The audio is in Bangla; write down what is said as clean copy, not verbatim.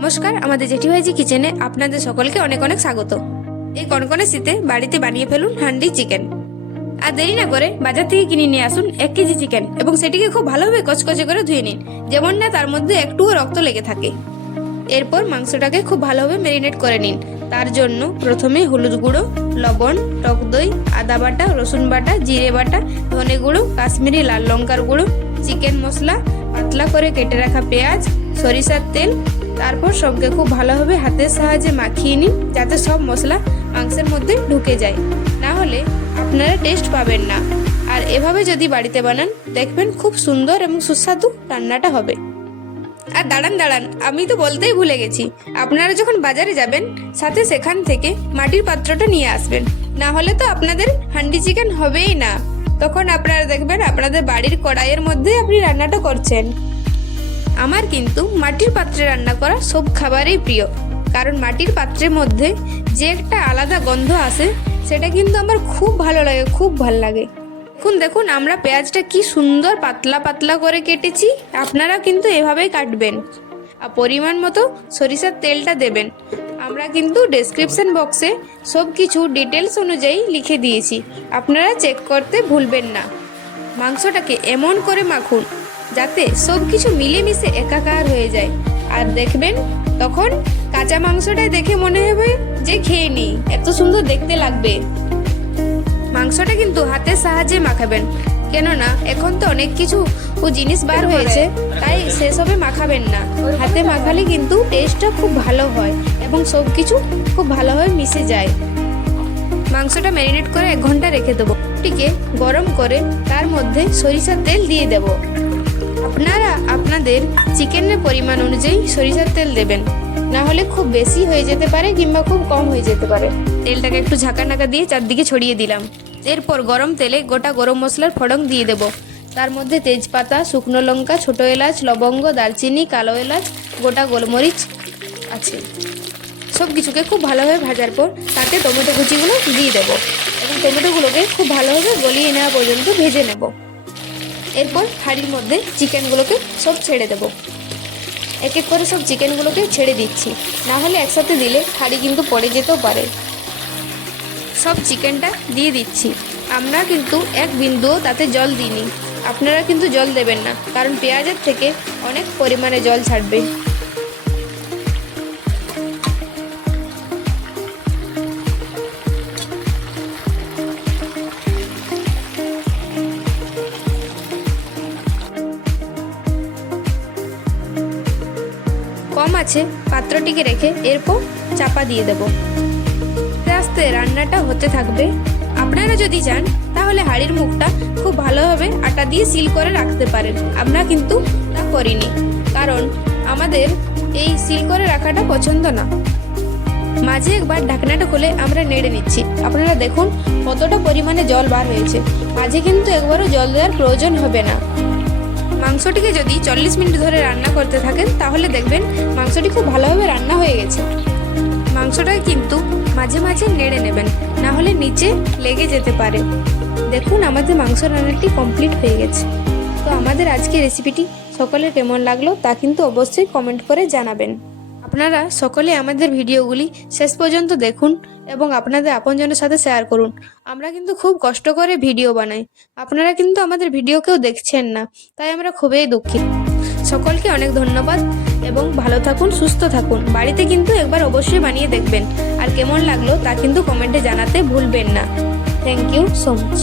নমস্কার, আমাদের জেঠি ভাইজি কিচেনে আপনাদের সকলকে অনেক অনেক স্বাগত। এই কনকনে শীতে বাড়িতে বানিয়ে ফেলুন হান্ডি চিকেন। আর দেরি না করে বাজার থেকে কিনে নিয়ে আসুন 1 কেজি চিকেন এবং সেটিকে খুব ভালোভাবে কচকচে করে ধুয়ে নিন, যেমন না তার মধ্যে একটুও রক্ত লেগে থাকে। এরপর মাংসটাকে খুব ভালোভাবে ম্যারিনেট করে নিন। তার জন্য প্রথমে হলুদ গুঁড়ো, লবণ, টক দই, আদা বাটা, রসুন বাটা, জিরে বাটা, ধনে গুঁড়ো, কাশ্মীরি লাল লঙ্কার গুঁড়ো, চিকেন মশলা, পাতলা করে কেটে রাখা পেঁয়াজ, সরিষার তেল, তারপর সবকে খুব ভালোভাবে হাতের সাহায্যে মাখিয়ে নিন যাতে সব মশলা মাংসের মধ্যে ঢুকে যায়, না হলে আপনারা টেস্ট পাবেন না। আর এভাবে যদি বাড়িতে বানান দেখবেন খুব সুন্দর এবং সুস্বাদু রান্নাটা হবে। আর দাঁড়ান, আমি তো বলতেই ভুলে গেছি, আপনারা যখন বাজারে যাবেন সাথে সেখান থেকে মাটির পাত্রটা নিয়ে আসবেন, না হলে তো আপনাদের হান্ডি চিকেন হবেই না। তখন আপনারা দেখবেন আপনাদের বাড়ির কড়াইয়ের মধ্যে আপনি রান্নাটা করছেন। আমার কিন্তু মাটির পাত্রে রান্না করা সব খাবারই প্রিয়, কারণ মাটির পাত্রের মধ্যে যে একটা আলাদা গন্ধ আসে সেটা কিন্তু আমার খুব ভালো লাগে, খুব ভালো লাগে। দেখুন আমরা পেঁয়াজটা কি সুন্দর পাতলা পাতলা করে কেটেছি, আপনারা কিন্তু এভাবেই কাটবেন। আর পরিমাণ মতো সরিষার তেলটা দেবেন। আমরা কিন্তু ডেসক্রিপশন বক্সে সব কিছু ডিটেলস অনুযায়ী লিখে দিয়েছি, আপনারা চেক করতে ভুলবেন না। মাংসটাকে এমন করে মাখুন যাতে সব কিছু মিলেমিশে একাকার হয়ে যায়। আর দেখবেন তখন কাঁচা মাংসটাই দেখে মনে হবে যে খেয়ে নিই, এত সুন্দর দেখতে লাগবে। মাংসটা কিন্তু হাতের সাহায্যে মাখাবেন, কেননা এখন তো অনেক কিছু জিনিস বার হয়েছে, তাই সেসবে মাখাবেন না। হাতে মাখালে কিন্তু টেস্টটা খুব ভালো হয় এবং সব কিছু খুব ভালোভাবে মিশে যায়। মাংসটা ম্যারিনেট করে 1 ঘন্টা রেখে দেবো। এটিকে গরম করে তার মধ্যে সরিষার তেল দিয়ে দেব। আপনারা আপনাদের চিকেনের পরিমাণ অনুযায়ী সরিষার তেল দেবেন, না হলে খুব বেশি হয়ে যেতে পারে কিংবা খুব কম হয়ে যেতে পারে। তেলটাকে একটু ঝাঁকা নাকা দিয়ে চারদিকে ছড়িয়ে দিলাম। এরপর গরম তেলে গোটা গরম মশলার ফোড়ন দিয়ে দেব। তার মধ্যে তেজপাতা, শুকনো লঙ্কা, ছোটো এলাচ, লবঙ্গ, দারচিনি, কালো এলাচ, গোটা গোলমরিচ আছে। সব কিছুকে খুব ভালোভাবে ভাজার পর তাতে টমেটো কুচিগুলো দিয়ে দেব এবং টমেটোগুলোকে খুব ভালোভাবে গলিয়ে নেওয়া পর্যন্ত ভেজে নেব। এরপর হাঁড়ির মধ্যে চিকেনগুলোকে সব ছেড়ে দেব। এক এক করে সব চিকেনগুলোকে ছেড়ে দিচ্ছি, না হলে একসাথে দিলে হাঁড়ি কিন্তু পড়ে যেতেও পারে। সব চিকেনটা দিয়ে দিচ্ছি। আমরা কিন্তু এক বিন্দুও তাতে জল দিইনি, আপনারা কিন্তু জল দেবেন না, কারণ পেঁয়াজের থেকে অনেক পরিমাণে জল ছাড়বে। কম আছে পাত্রটিকে রেখে এরপর চাপা দিয়ে দেব। আস্তে আস্তে রান্নাটা হতে থাকবে। আপনারা যদি চান তাহলে হাঁড়ির মুখটা খুব ভালোভাবে আটা দিয়ে সিল করে রাখতে পারেন। আমরা কিন্তু তা করিনি, কারণ আমাদের এই সিল করে রাখাটা পছন্দ না। মাঝে একবার ঢাকনাটা খুলে আমরা নেড়ে নিচ্ছি। আপনারা দেখুন কতটা পরিমাণে জল বার হয়েছে। মাঝে কিন্তু একবারও জল দেওয়ার প্রয়োজন হবে না। মাংসটিকে যদি 40 মিনিট ধরে রান্না করতে থাকেন তাহলে দেখবেন মাংসটি খুব ভালোভাবে রান্না হয়ে গেছে। মাংসটাকে কিন্তু মাঝে মাঝে নেড়ে নেবেন, না হলে নিচে লেগে যেতে পারে। দেখুন আমাদের মাংস রান্নাটি কমপ্লিট হয়ে গেছে। তো আমাদের আজকের রেসিপিটি সকলের কেমন লাগলো তা কিন্তু অবশ্যই কমেন্ট করে জানাবেন। আপনারা সকলে আমাদের ভিডিওগুলি শেষ পর্যন্ত দেখুন এবং আপনাদের আপনজনের সাথে শেয়ার করুন। আমরা কিন্তু খুব কষ্ট করে ভিডিও বানাই, আপনারা কিন্তু আমাদের ভিডিও কেউ দেখছেন না, তাই আমরা খুবই দুঃখিত। সকলকে অনেক ধন্যবাদ এবং ভালো থাকুন, সুস্থ থাকুন। বাড়িতে কিন্তু একবার অবশ্যই বানিয়ে দেখবেন, আর কেমন লাগলো তা কিন্তু কমেন্টে জানাতে ভুলবেন না। Thank you so much.